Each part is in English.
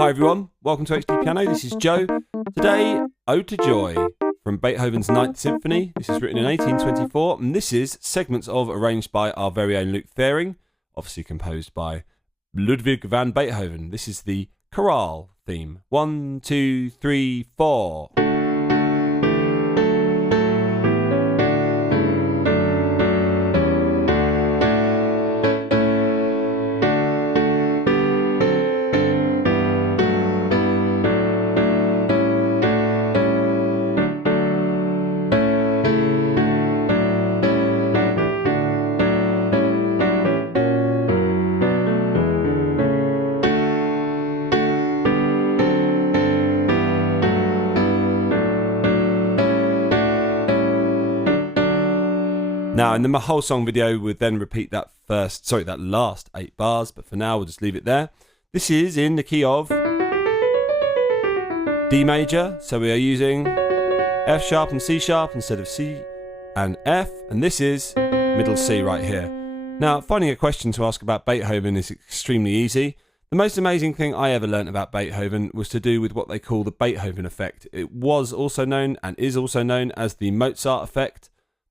Hi everyone, welcome to HDpiano. This is Joe. Today, Ode to Joy from Beethoven's Ninth Symphony. This is written in 1824, and this is segments of arranged by our very own Luke Fehring, obviously composed by Ludwig van Beethoven. This is the chorale theme. 1, 2, 3, 4. Now, in the whole song video, we'll then repeat that last 8 bars, but for now, we'll just leave it there. This is in the key of D major, so we are using F sharp and C sharp instead of C and F, and this is middle C right here. Now, finding a question to ask about Beethoven is extremely easy. The most amazing thing I ever learnt about Beethoven was to do with what they call the Beethoven effect. It was also known and is also known as the Mozart effect.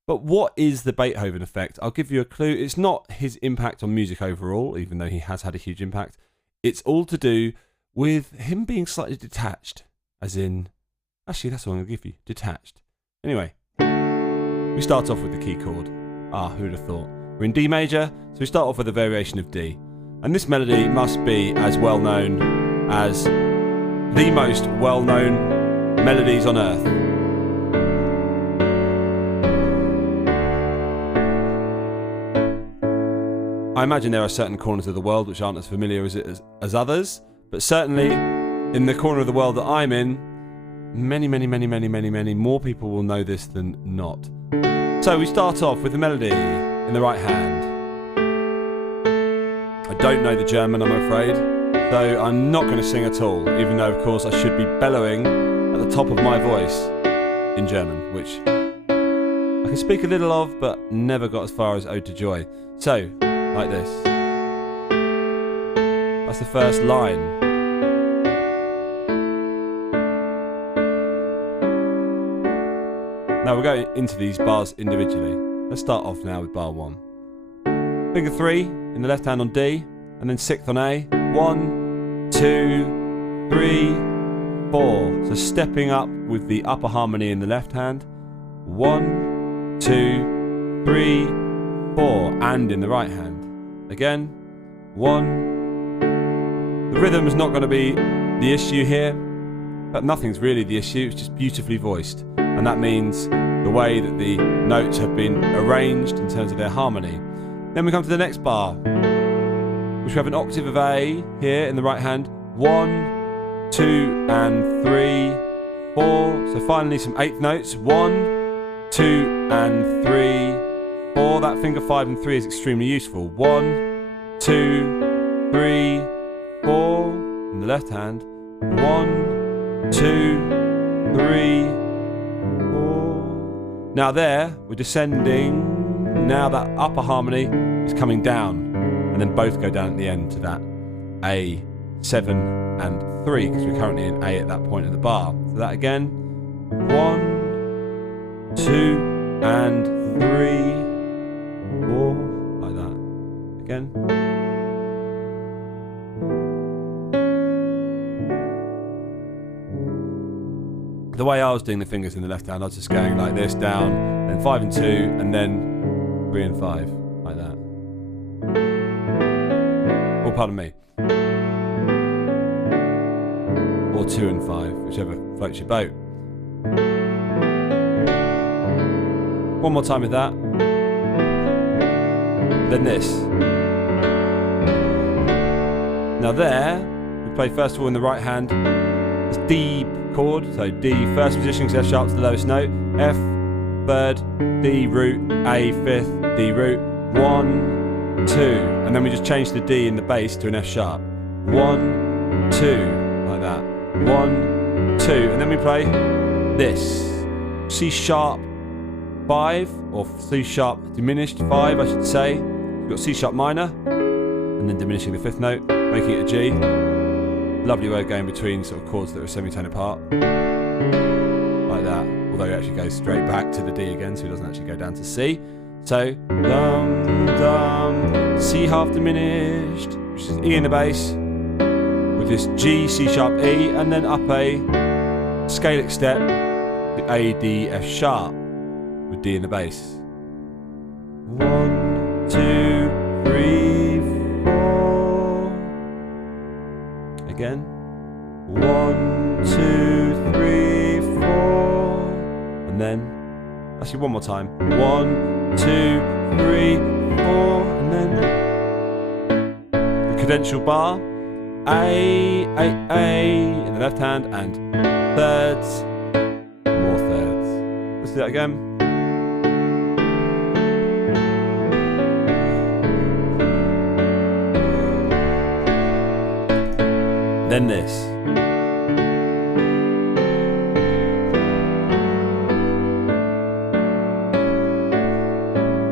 But what is the Beethoven effect? I'll give you a clue. It's not his impact on music overall, even though he has had a huge impact. It's all to do with him being slightly detached. As in, actually, that's what I'm going to give you. Detached. Anyway, we start off with the key chord. Who would have thought? We're in D major, so we start off with a variation of D. And this melody must be as well known as the most well-known melodies on earth. I imagine there are certain corners of the world which aren't as familiar as others, but certainly in the corner of the world that I'm in, many more people will know this than not. So we start off with the melody in the right hand. I don't know the German, I'm afraid, so I'm not going to sing at all, even though of course I should be bellowing at the top of my voice in German, which I can speak a little of, but never got as far as Ode to Joy. So, like this. That's the first line. Now we're going into these bars individually. Let's start off now with bar 1. Finger 3 in the left hand on D, and then 6th on A. 1, 2, 3, 4. So stepping up with the upper harmony in the left hand. 1, 2, 3, 4, and in the right hand. Again, 1. The rhythm is not going to be the issue here, but nothing's really the issue, it's just beautifully voiced. And that means the way that the notes have been arranged in terms of their harmony. Then we come to the next bar, which we have an octave of A here in the right hand. 1, 2, and 3, 4. So finally some 8th notes. 1, 2, and 3, 4. That finger 5 and 3 is extremely useful. 1, 2, 3, 4. In the left hand. 1, 2, 3, 4. Now there, we're descending. Now that upper harmony is coming down. And then both go down at the end to that A, 7 and 3, because we're currently in A at that point in the bar. So that again. 1, 2, and 3. 4, like that. Again. The way I was doing the fingers in the left hand, I was just going like this, down, then 5 and 2, and then 3 and 5, like that. Oh, pardon me. Or 2 and 5, whichever floats your boat. One more time with that. Then this. Now there, we play first of all in the right hand. It's D chord, so D first position because F sharp's the lowest note. F, 3rd, D root, A 5th, D root. 1, 2, and then we just change the D in the bass to an F sharp. 1, 2, like that. 1, 2, and then we play this. C sharp 5, or C sharp diminished 5, I should say. We've got C sharp minor, and then diminishing the 5th note, making it a G. lovely way of going between sort of chords that are semitone apart. Like that. Although he actually goes straight back to the D again, so he doesn't actually go down to C. So, dum, dum, C half diminished, which is E in the bass, with this G, C sharp, E, and then up a scalic step, the A, D, F sharp, with D in the bass. 1, 2, 3, 4. Again. 1, 2, 3, 4. And then, actually one more time. 1, 2, 3, 4. And then the cadential bar. A in the left hand, and thirds, more thirds. Let's do that again. Then this.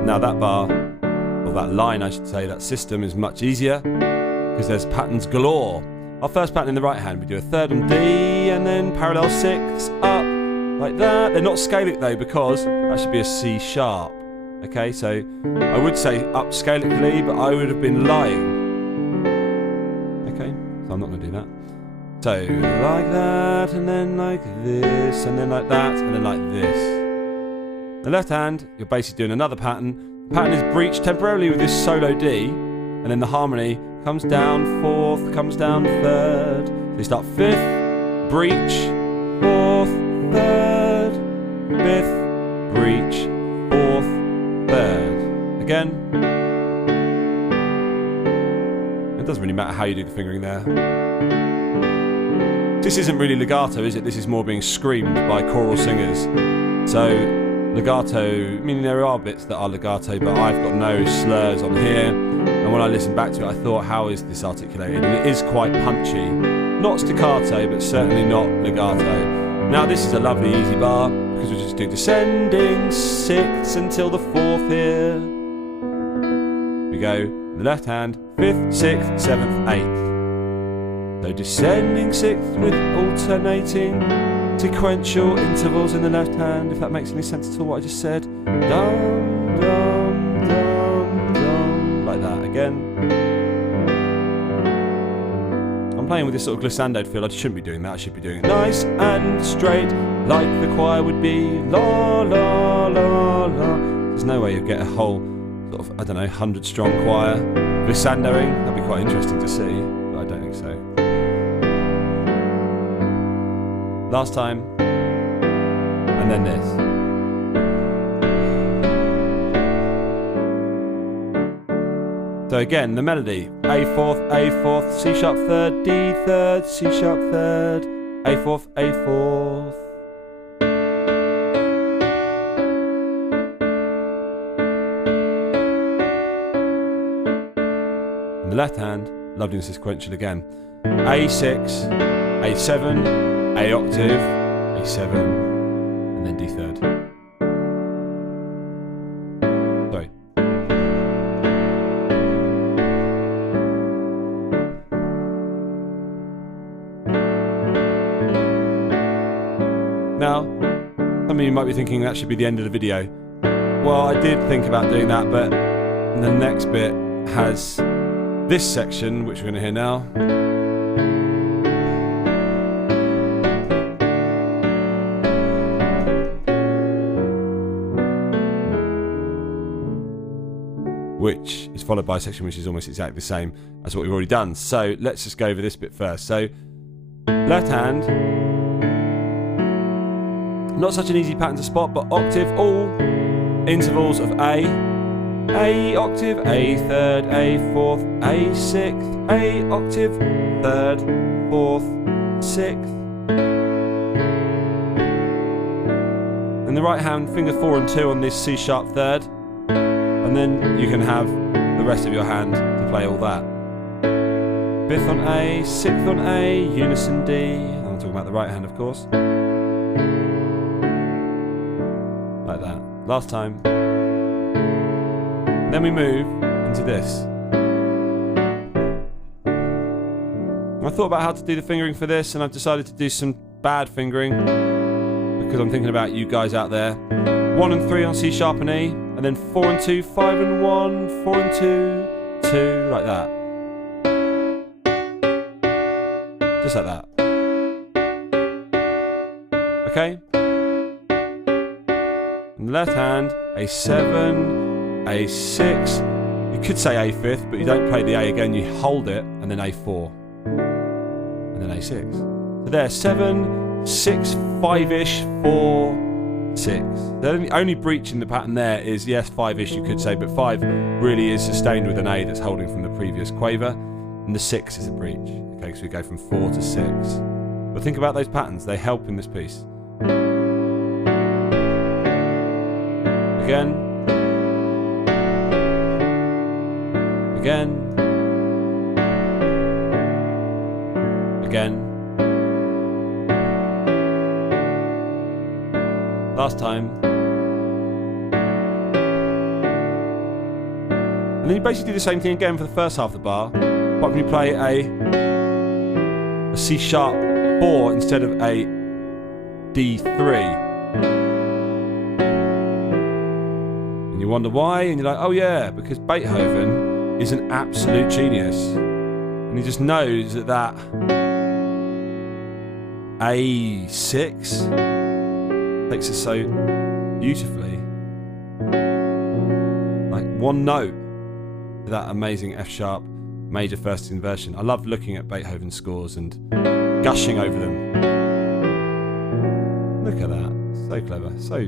Now that bar, or that line I should say, that system is much easier because there's patterns galore. Our first pattern in the right hand, we do a third on D and then parallel sixths up like that. They're not scalic though because that should be a C sharp. Okay, so I would say up scalically, but I would have been lying. Okay, so I'm not going to do that. So like that, and then like this, and then like that, and then like this. The left hand, you're basically doing another pattern. The pattern is breached temporarily with this solo D, and then the harmony comes down fourth, comes down third. So you start fifth, breach, fourth, third, fifth, breach, fourth, third. Again. It doesn't really matter how you do the fingering there. This isn't really legato, is it? This is more being screamed by choral singers. So legato, meaning there are bits that are legato, but I've got no slurs on here. And when I listened back to it, I thought, how is this articulated? And it is quite punchy. Not staccato, but certainly not legato. Now this is a lovely easy bar, because we just do descending sixths until the fourth here. We go the left hand, fifth, sixth, seventh, eighth. So descending sixth with alternating sequential intervals in the left hand, if that makes any sense at all what I just said. Dum, dum, dum, dum. Like that again. I'm playing with this sort of glissandoed feel. I shouldn't be doing that. I should be doing it nice and straight, like the choir would be. La, la, la, la. There's no way you'd get a whole sort of, I don't know, 100-strong choir glissandoing. That'd be quite interesting to see, but I don't think so. Last time, and then this. So again, the melody: A fourth, C sharp third, D third, C sharp third, A fourth, A fourth. And the left hand, lovely and sequential again: A6, A7. A octave, A7, and then D third. Sorry. Now, some of you might be thinking that should be the end of the video. Well, I did think about doing that, but the next bit has this section, which we're going to hear now. Which is followed by a section which is almost exactly the same as what we've already done. So let's just go over this bit first. So left hand, not such an easy pattern to spot, but octave, all intervals of A octave, A third, A fourth, A sixth, A octave, third, fourth, sixth. And the right hand, finger 4 and 2 on this C sharp third. And then you can have the rest of your hand to play all that. Fifth on A, sixth on A, unison D. I'm talking about the right hand, of course. Like that. Last time. Then we move into this. I thought about how to do the fingering for this, and I've decided to do some bad fingering because I'm thinking about you guys out there. 1 and 3 on C sharp and E, and then 4 and 2, 5 and 1, 4 and 2, 2, like that. Just like that. Okay? On the left hand, A7, A6. You could say A5th, but you don't play the A again, you hold it, and then A4. And then A6. So there, 7, 6, 5-ish, 4, 6. The only breach in the pattern there is, yes, 5-ish you could say, but 5 really is sustained with an A that's holding from the previous quaver, and the 6 is a breach. Okay, so we go from 4 to 6. But think about those patterns, they help in this piece. Again. Again. Again. Last time. And then you basically do the same thing again for the first half of the bar, but when you play a C sharp 4 instead of a D3. And you wonder why, and you're like, oh yeah, because Beethoven is an absolute genius. And he just knows that A6 takes it so beautifully. Like one note to that amazing F sharp major first inversion. I love looking at Beethoven scores and gushing over them. Look at that. So clever. So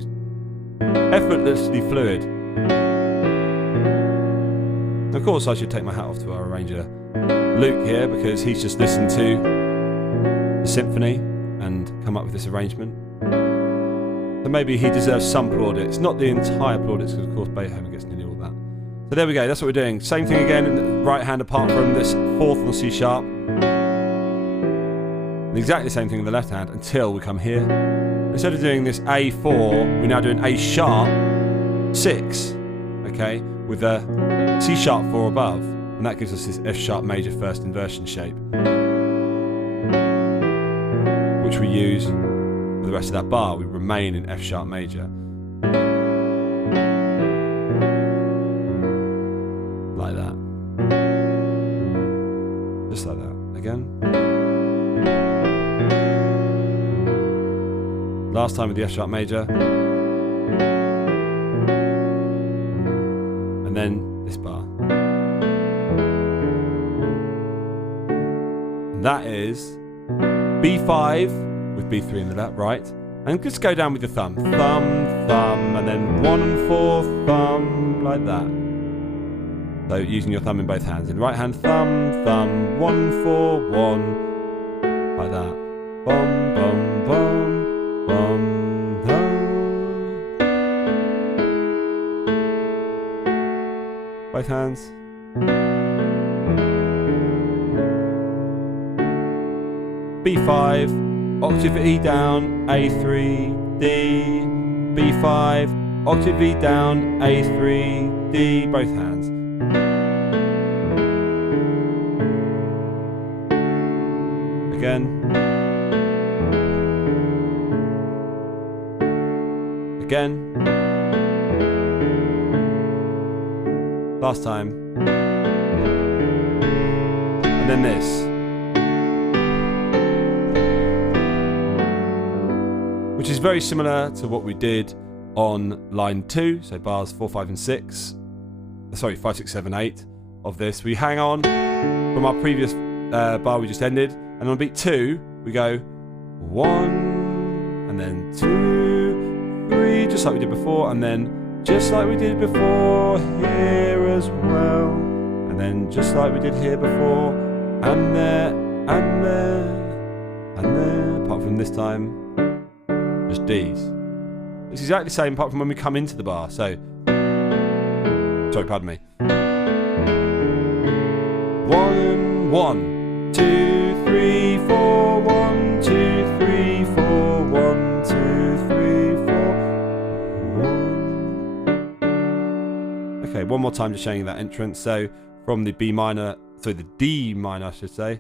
effortlessly fluid. Of course, I should take my hat off to our arranger, Luke, here, because he's just listened to the symphony and come up with this arrangement. So maybe he deserves some plaudits. Not the entire plaudits, because of course Beethoven gets nearly all that. So there we go, that's what we're doing. Same thing again in the right hand apart from this 4th on C sharp. And exactly the same thing in the left hand until we come here. Instead of doing this A4, we're now doing A sharp 6, okay, with a C sharp 4 above. And that gives us this F sharp major first inversion shape, which we use for the rest of that bar. We remain in F sharp major. Like that. Just like that. Again. Last time with the F sharp major. And then this bar. And that is B5 with B3 in the left, right. And just go down with your thumb. Thumb, thumb, and then 1 and 4, thumb, like that. So using your thumb in both hands. In right hand, thumb, thumb, 1, 4, 1, like that. Bum, bum, bum, bum, bum. Both hands. B5, octave E down, A3, D, B5, octave E down, A3, D, both hands. Again. Again. Last time. And then this. Which is very similar to what we did on line 2, so bars 4, 5 and 6. Sorry, 5, 6, 7, 8 of this. We hang on from our previous bar we just ended, and on beat 2 we go 1 and then 2, 3, just like we did before, and then just like we did before here as well, and then just like we did here before, and there, and there, and there, apart from this time just D's. It's exactly the same apart from when we come into the bar, so sorry, pardon me. 1, 1, 2, 3, 4, 1, 2, 3, 4, 1, 2, 3, 4, 1. Okay, one more time just showing you that entrance. So from the B minor, sorry, the D minor I should say,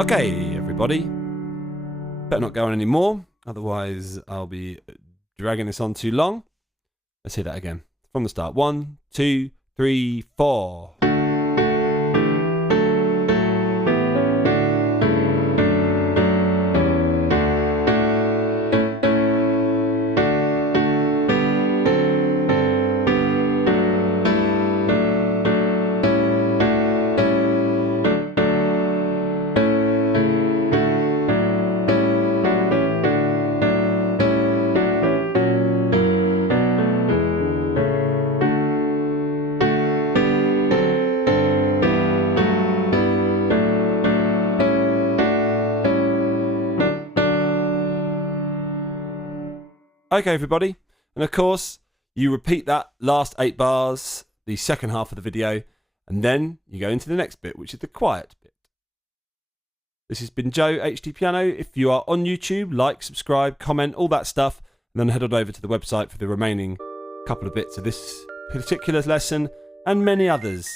Okay, everybody. Better not go on any more, otherwise I'll be dragging this on too long. Let's hear that again. From the start. 1, 2, 3, 4. Okay, everybody, and of course, you repeat that last 8 bars, the second half of the video, and then you go into the next bit, which is the quiet bit. This has been Joe, HDpiano. If you are on YouTube, like, subscribe, comment, all that stuff, and then head on over to the website for the remaining couple of bits of this particular lesson, and many others.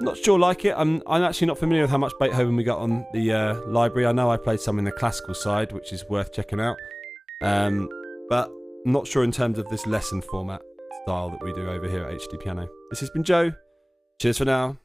Not sure like it. I'm actually not familiar with how much Beethoven we got on the library. I know I played some in the classical side, which is worth checking out. But I'm not sure in terms of this lesson format style that we do over here at HDpiano. This has been Joe. Cheers for now.